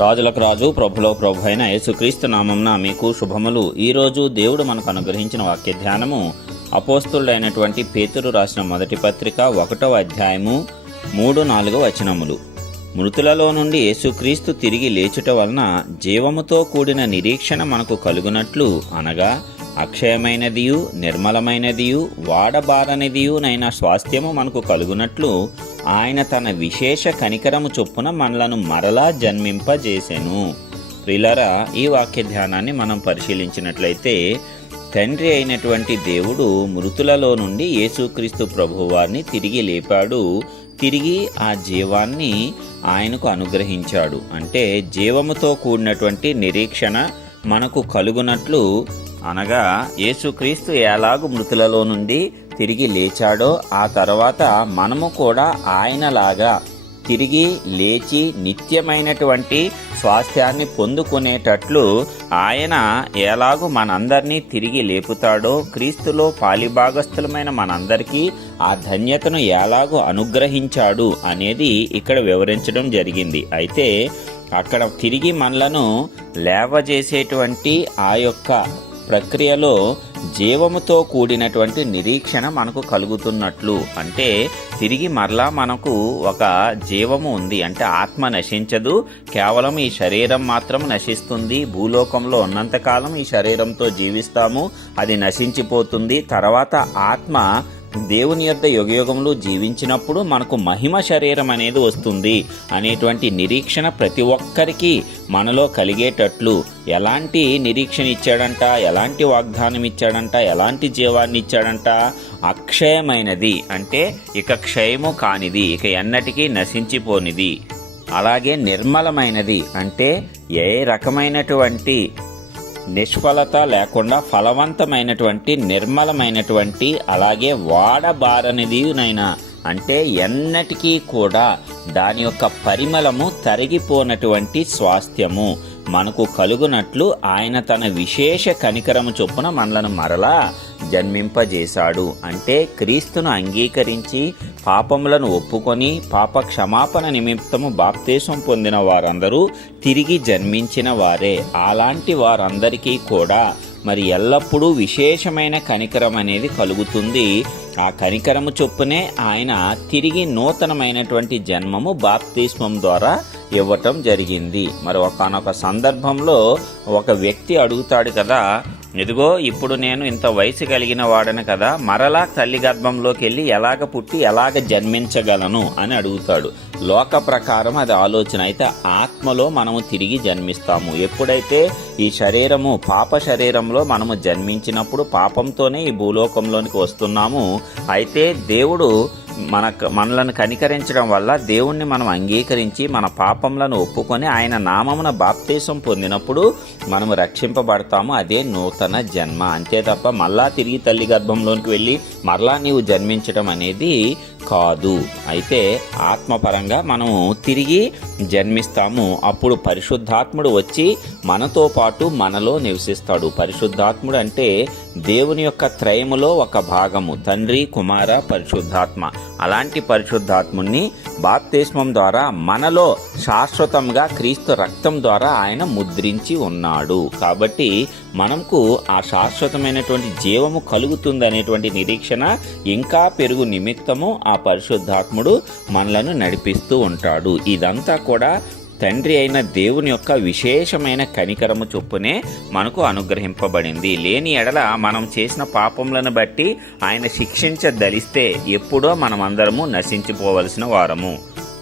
రాజులకు రాజు ప్రభులో ప్రభు అయిన యేసుక్రీస్తు నామంన మీకు శుభములు. ఈరోజు దేవుడు మనకు అనుగ్రహించిన వాక్య ధ్యానము అపోస్తలుడైనటువంటి పేతురు రాసిన మొదటి పత్రిక 1వ అధ్యాయము 3-4 వచనములు. మృతులలో నుండి యేసుక్రీస్తు తిరిగి లేచుట వలన జీవముతో కూడిన నిరీక్షణ మనకు కలుగునట్లు, అనగా అక్షయమైనదియు నిర్మలమైనదియు వాడబారనిదియునైన స్వాస్థ్యము మనకు కలుగునట్లు ఆయన తన విశేష కనికరము చొప్పున మనలను మరలా జన్మింపజేసెను. ప్రియులారా, ఈ వాక్య ధ్యానాన్ని మనం పరిశీలించినట్లయితే తండ్రి అయినటువంటి దేవుడు మృతులలో నుండి యేసుక్రీస్తు ప్రభువారిని తిరిగి లేపాడు. తిరిగి ఆ జీవాన్ని ఆయనకు అనుగ్రహించాడు. అంటే జీవముతో కూడినటువంటి నిరీక్షణ మనకు కలుగునట్లు, అనగా యేసుక్రీస్తు ఎలాగూ మృతులలో నుండి తిరిగి లేచాడో ఆ తర్వాత మనము కూడా ఆయనలాగా తిరిగి లేచి నిత్యమైనటువంటి స్వాస్థ్యాన్ని పొందుకునేటట్లు ఆయన ఎలాగూ మనందరినీ తిరిగి లేపుతాడో, క్రీస్తులో పాలిభాగస్థులమైన మనందరికీ ఆ ధన్యతను ఎలాగూ అనుగ్రహించాడు అనేది ఇక్కడ వివరించడం జరిగింది. అయితే అక్కడ తిరిగి మనలను లేవజేసేటువంటి ఆ యొక్క ప్రక్రియలో జీవముతో కూడినటువంటి నిరీక్షణ మనకు కలుగుతున్నట్లు, అంటే తిరిగి మరలా మనకు ఒక జీవము ఉంది. అంటే ఆత్మ నశించదు, కేవలం ఈ శరీరం మాత్రం నశిస్తుంది. భూలోకంలో ఉన్నంతకాలం ఈ శరీరంతో జీవిస్తాము, అది నశించిపోతుంది. తర్వాత ఆత్మ దేవుని యొద్ద యుగయుగములు జీవించినప్పుడు మనకు మహిమ శరీరం అనేది వస్తుంది అనేటువంటి నిరీక్షణ ప్రతి ఒక్కరికి మనలో కలిగేటట్లు ఎలాంటి నిరీక్షణ ఇచ్చాడంట, ఎలాంటి వాగ్దానం ఇచ్చాడంట, ఎలాంటి జీవాన్ని ఇచ్చాడంట? అక్షయమైనది, అంటే ఇక క్షయము కానిది, ఇక ఎన్నటికీ నశించిపోనిది. అలాగే నిర్మలమైనది, అంటే ఏ రకమైనటువంటి నిష్ఫలత లేకుండా ఫలవంతమైనటువంటి నిర్మలమైనటువంటి, అలాగే వాడబారనిదినైనా, అంటే ఎన్నటికీ కూడా దాని యొక్క పరిమళము తరిగిపోనటువంటి స్వాస్థ్యము మనకు కలుగునట్లు ఆయన తన విశేష కనికరము చొప్పున మనలను మరలా జన్మింపజేశాడు. అంటే క్రీస్తును అంగీకరించి పాపములను ఒప్పుకొని పాప క్షమాపణ నిమిత్తము బాప్తీసం పొందిన వారందరూ తిరిగి జన్మించిన వారే. అలాంటి వారందరికీ కూడా మరి ఎల్లప్పుడూ విశేషమైన కనికరం అనేది కలుగుతుంది. ఆ కనికరము చొప్పునే ఆయన తిరిగి నూతనమైనటువంటి జన్మము బాప్తిస్మం ద్వారా ఇవ్వటం జరిగింది. మరి ఒకానొక సందర్భంలో ఒక వ్యక్తి అడుగుతాడు కదా, ఇదిగో ఇప్పుడు నేను ఇంత వయసు కలిగిన వాడను కదా, మరలా తల్లి గర్భంలోకి వెళ్ళి ఎలాగ పుట్టి ఎలాగ జన్మించగలను అని అడుగుతాడు. లోక ప్రకారం అది ఆలోచన. అయితే ఆత్మలో మనము తిరిగి జన్మిస్తాము. ఎప్పుడైతే ఈ శరీరము పాప శరీరంలో మనము జన్మించినప్పుడు పాపంతోనే ఈ భూలోకంలోనికి వస్తున్నాము. అయితే దేవుడు మనలను కనికరించడం వల్ల దేవుణ్ణి మనం అంగీకరించి మన పాపములను ఒప్పుకొని ఆయన నామమున బాప్తీసం పొందినప్పుడు మనము రక్షింపబడతాము. అదే నూతన జన్మ. అంతే తప్ప మళ్ళా తిరిగి తల్లి గర్భంలోనికి వెళ్ళి మరలా నీవు జన్మించడం అనేది కాదు. అయితే ఆత్మపరంగా మనము తిరిగి జన్మిస్తాము. అప్పుడు పరిశుద్ధాత్ముడు వచ్చి మనతో పాటు మనలో నివసిస్తాడు. పరిశుద్ధాత్ముడు అంటే దేవుని యొక్క త్రయములో ఒక భాగము, తండ్రి, కుమార, పరిశుద్ధాత్మ. అలాంటి పరిశుద్ధాత్ముని బాప్తిస్మం ద్వారా మనలో శాశ్వతంగా క్రీస్తు రక్తం ద్వారా ఆయన ముద్రించి ఉన్నాడు. కాబట్టి మనకు ఆ శాశ్వతమైనటువంటి జీవము కలుగుతుంది అనేటువంటి నిరీక్షణ ఇంకా పెరుగు నిమిత్తము ఆ పరిశుద్ధాత్ముడు మనలను నడిపిస్తూ ఉంటాడు. ఇదంతా కూడా తండ్రి అయిన దేవుని యొక్క విశేషమైన కనికరము చొప్పునే మనకు అనుగ్రహింపబడింది. లేని ఎడల మనం చేసిన పాపములను బట్టి ఆయన శిక్షించదలిస్తే ఎప్పుడో మనమందరము నశించిపోవలసిన వారము.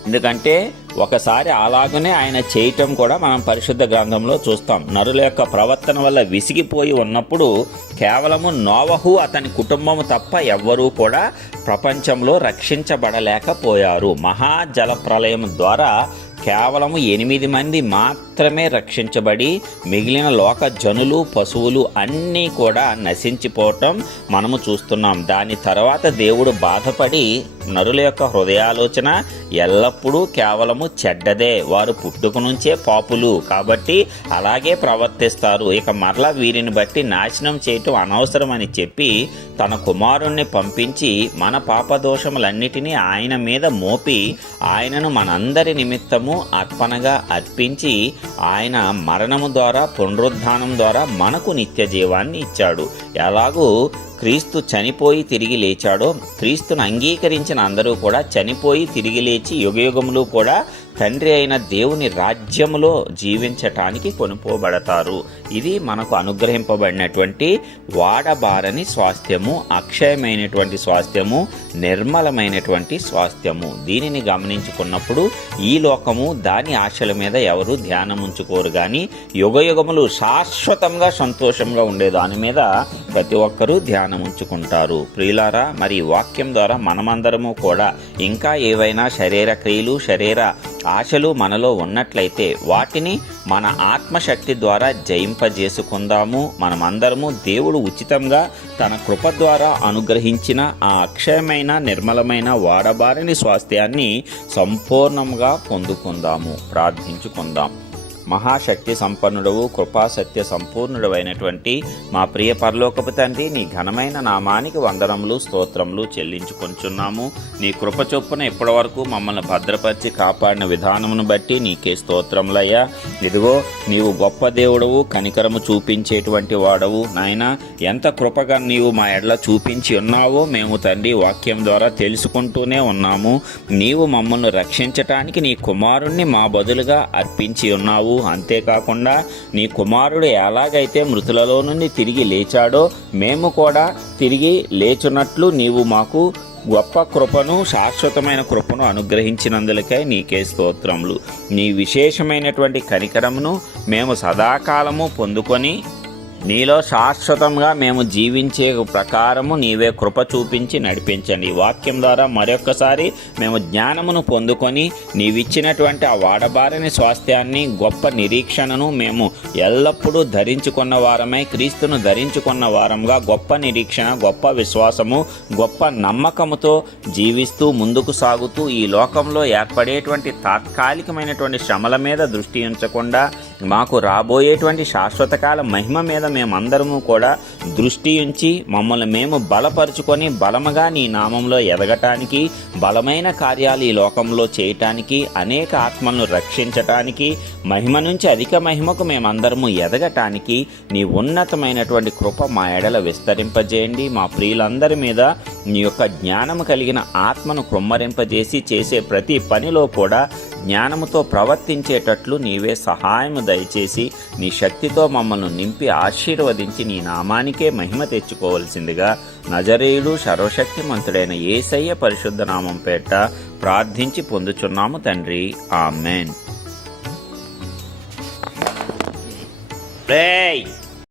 ఎందుకంటే ఒకసారి అలాగనే ఆయన చేయటం కూడా మనం పరిశుద్ధ గ్రంథంలో చూస్తాం. నరుల యొక్క ప్రవర్తన వల్ల విసిగిపోయి ఉన్నప్పుడు కేవలము నోవహు అతని కుటుంబము తప్ప ఎవ్వరూ కూడా ప్రపంచంలో రక్షించబడలేకపోయారు. మహాజల ప్రళయం ద్వారా కేవలము 8 మంది మాత్రమే రక్షించబడి మిగిలిన లోక జనులు, పశువులు అన్నీ కూడా నశించిపోవటం మనము చూస్తున్నాం. దాని తర్వాత దేవుడు బాధపడి నరుల యొక్క హృదయాలోచన ఎల్లప్పుడూ కేవలము చెడ్డదే, వారు పుట్టుక నుంచే పాపులు కాబట్టి అలాగే ప్రవర్తిస్తారు, ఇక మరలా వీరిని బట్టి నాశనం చేయటం అనవసరమని చెప్పి తన కుమారుణ్ణి పంపించి మన పాపదోషములన్నిటినీ ఆయన మీద మోపి ఆయనను మనందరి నిమిత్తము అర్పణగా అర్పించి ఆయన మరణము ద్వారా పునరుద్ధానం ద్వారా మనకు నిత్య జీవాన్ని ఇచ్చాడు. ఎలాగూ క్రీస్తు చనిపోయి తిరిగి లేచాడో, క్రీస్తును అంగీకరించిన అందరూ కూడా చనిపోయి తిరిగి లేచి యుగయుగములు కూడా తండ్రి అయిన దేవుని రాజ్యములో జీవించటానికి కొనుపోబడతారు. ఇది మనకు అనుగ్రహింపబడినటువంటి వాడబారని స్వాస్థ్యము, అక్షయమైనటువంటి స్వాస్థ్యము, నిర్మలమైనటువంటి స్వాస్థ్యము. దీనిని గమనించుకున్నప్పుడు ఈ లోకము దాని ఆశల మీద ఎవరు ధ్యానం ఉంచుకోరు, కానీ యుగయుగములు శాశ్వతంగా సంతోషంగా ఉండే దాని మీద ప్రతి ఒక్కరూ ధ్యానం ఉంచుకుంటారు. ప్రియులారా, మరి వాక్యం ద్వారా మనమందరము కూడా ఇంకా ఏవైనా శరీర క్రియలు, శరీర ఆశలు మనలో ఉన్నట్లయితే వాటిని మన ఆత్మశక్తి ద్వారా జయింపజేసుకుందాము. మనమందరము దేవుడు ఉచితంగా తన కృప ద్వారా అనుగ్రహించిన ఆ అక్షయమైన నిర్మలమైన వాడబారని స్వాస్థ్యాన్ని సంపూర్ణంగా పొందుకుందాము. ప్రార్థించుకుందాం. మహాశక్తి సంపన్నుడవు, కృపాసత్య సంపూర్ణుడు అయినటువంటి మా ప్రియ పరలోకపు తండ్రి, నీ ఘనమైన నామానికి వందనములు, స్తోత్రములు చెల్లించుకొంచున్నాము. నీ కృప చొప్పున ఇప్పటి వరకు మమ్మల్ని భద్రపరిచి కాపాడిన విధానమును బట్టి నీకే స్తోత్రములయ్యా. ఇదిగో నీవు గొప్ప దేవుడవు, కనికరము చూపించేటువంటి వాడవు నాయనా. ఎంత కృపగా నీవు మా ఎడల చూపించి ఉన్నావో మేము తండ్రి వాక్యం ద్వారా తెలుసుకుంటూనే ఉన్నాము. నీవు మమ్మల్ని రక్షించటానికి నీ కుమారుణ్ణి మా బదులుగా అర్పించి ఉన్నావు. అంతేకాకుండా నీ కుమారుడు ఎలాగైతే మృతులలో నుండి తిరిగి లేచాడో మేము కూడా తిరిగి లేచున్నట్లు నీవు మాకు గొప్ప కృపను, శాశ్వతమైన కృపను అనుగ్రహించినందులకై నీకే స్తోత్రములు. నీ విశేషమైనటువంటి కనికరమును మేము సదాకాలము పొందుకొని నీలో శాశ్వతంగా మేము జీవించే ప్రకారము నీవే కృప చూపించి నడిపించండి. వాక్యం ద్వారా మరొక్కసారి మేము జ్ఞానమును పొందుకొని నీవిచ్చినటువంటి ఆ వాడబారని స్వాస్థ్యాన్ని, గొప్ప నిరీక్షణను మేము ఎల్లప్పుడూ ధరించుకున్న వారమై, క్రీస్తును ధరించుకున్న వారంగా గొప్ప నిరీక్షణ, గొప్ప విశ్వాసము, గొప్ప నమ్మకముతో జీవిస్తూ ముందుకు సాగుతూ ఈ లోకంలో ఏర్పడేటువంటి తాత్కాలికమైనటువంటి శ్రమల మీద దృష్టి ఉంచకుండా మాకు రాబోయేటువంటి శాశ్వతకాల మహిమ మీద మేమందరము కూడా దృష్టి ఉంచి మమ్మల్ని మేము బలపరుచుకొని బలముగా నీ నామంలో ఎదగటానికి, బలమైన కార్యాలు ఈ లోకంలో చేయటానికి, అనేక ఆత్మలను రక్షించటానికి, మహిమ నుంచి అధిక మహిమకు మేమందరము ఎదగటానికి నీ ఉన్నతమైనటువంటి కృప మా ఎడల విస్తరింపజేయండి. మా ప్రియులందరి మీద నీ యొక్క జ్ఞానము కలిగిన ఆత్మను కృమ్మరింపజేసి చేసే ప్రతి పనిలో కూడా జ్ఞానముతో ప్రవర్తించేటట్లు నీవే సహాయము దయచేసి నీ శక్తితో మమ్మల్ని నింపి ఆశీర్వదించి నీ నామానికే మహిమ తెచ్చుకోవలసిందిగా నజరేయుడు సర్వశక్తిమంతుడైన యేసయ్య పరిశుద్ధ నామం పేట ప్రార్థించి పొందుచున్నాము తండ్రి. ఆమేన్.